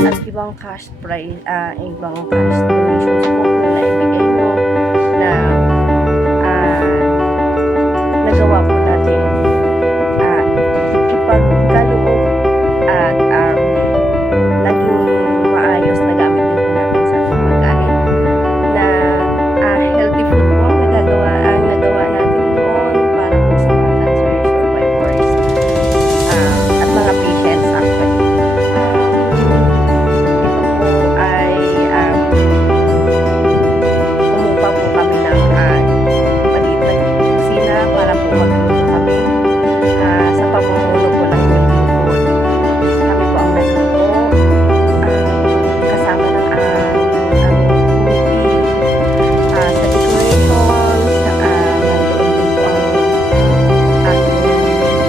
at ibang cash prize, ibang cash donations po na ibigay mo na ah, nagawa po natin ipagkaloob at naging maayos na gamit din po natin sa pagkain na healthy food po ang nagawa natin doon para po sa mga cancer survivors at mga patients actually. Ito po ay umupa po kami ng maliit na kusina para po magluto kami sa pamumuno po ng lingkod. Kami po ang nagluto kasama ng aming community sa decorations. Nandoon din po ang aking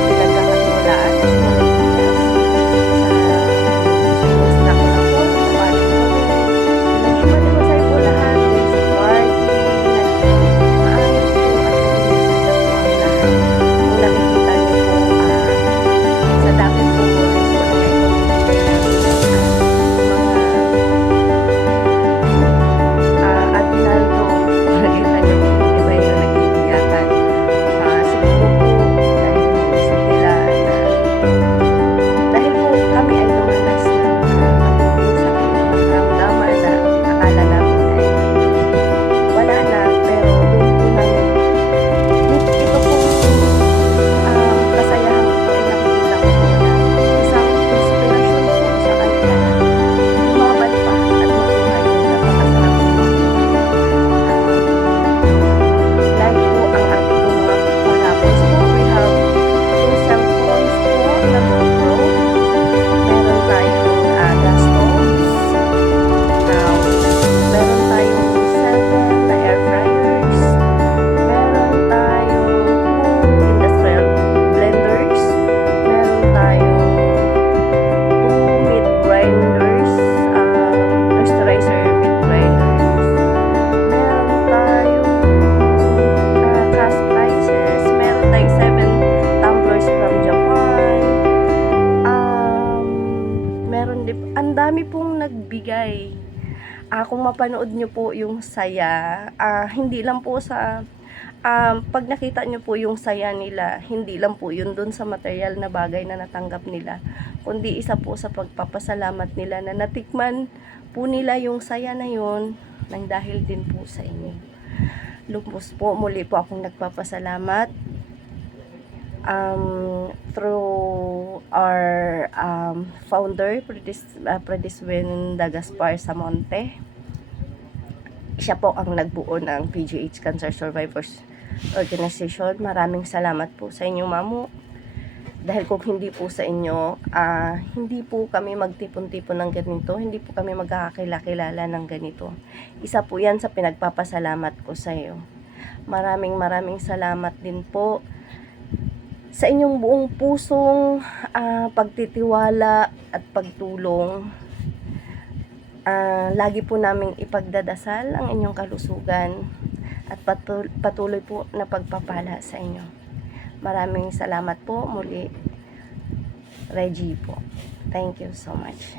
pinagkakatiwalaan sa Pilipinas sa sinusta ko na po. Bali po kami naging maliwasay po lahat din sa party, naging maayos po at naging masaya po ang lahat. Kung nakikita niyo po sa dami po rin po na mga Aguinaldo, nakita niyo po yung iba yung nag-iiyakan. Siguro po dahil naisip nila na dahil po kami ay dumanas ng matinding sakit ng ramdaman na akala namin ay wala na, pero doon po namin ito po kasayahan ko po ay nakikita ko po na isang inspirasyon po sa kanila na lumaban pa at mabuhay ng napakasarap po. Like po ang ating mga palapos po, we have 2 cell phones po na GoPro, meron tayong gas stoves, meron tayong 7 na air fryers, meron tayong 2 industrial blenders, meron tayong 2 meat grinders, moisturizer meat grinders, meron tayong cash prizes, meron tayong 7 tumblers from Japan, meron din, ang dami pong nagbigay. Kung mapanood nyo po yung saya, hindi lang po sa pag nakita nyo po yung saya nila, hindi lang po yun dun sa material na bagay na natanggap nila, kundi isa po sa pagpapasalamat nila na natikman po nila yung saya na yun nang dahil din po sa inyo. Lubos po, muli po akong nagpapasalamat through our founder, Prediswin Dagaspar Samonte. Siya po ang nagbuo ng PGH Cancer Survivors Organization. Maraming salamat po sa inyo, Mamu. Dahil kung hindi po sa inyo, hindi po kami magtipon-tipon ng ganito, hindi po kami magkakakilala ng ganito. Isa po yan sa pinagpapasalamat ko sa iyo. Maraming salamat din po sa inyong buong pusong pagtitiwala at pagtulong. Lagi po naming ipagdadasal ang inyong kalusugan at patuloy po na pagpapala sa inyo. Maraming salamat po muli, Reggie po. Thank you so much.